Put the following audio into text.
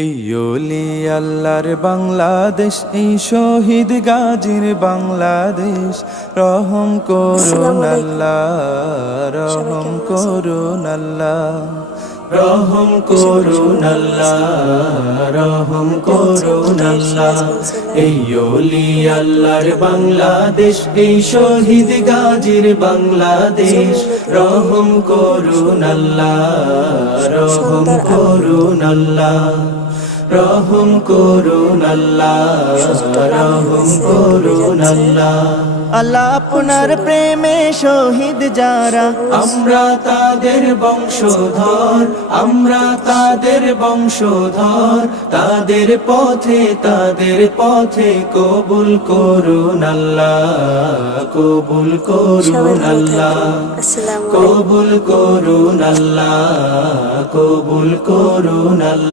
এই ওলি আল্লাহর বাংলাদেশ, এই শহীদ গাজীর বাংলাদেশ। রহম করুন আল্লাহ, রহম করুন আল্লাহ, রহম করুন আল্লাহ, রহম করুন আল্লাহ। এই ওলি আল্লাহর বাংলাদেশ, এই শহীদ গাজীর বাংলাদেশ। রহম করুন আল্লাহ, রহম করুন আল্লাহ, রহম করুন আল্লাহ, রহম করুন আল্লাহ। আল্লাহ আপনার প্রেমে শহীদ যারা, আমরা তাদের বংশধর, আমরা তাদের বংশধর। তাদের পথে কবুল করুন আল্লাহ, কবুল করুন আল্লাহ, কবুল করুন আল্লাহ, কবুল করুন আল্লাহ।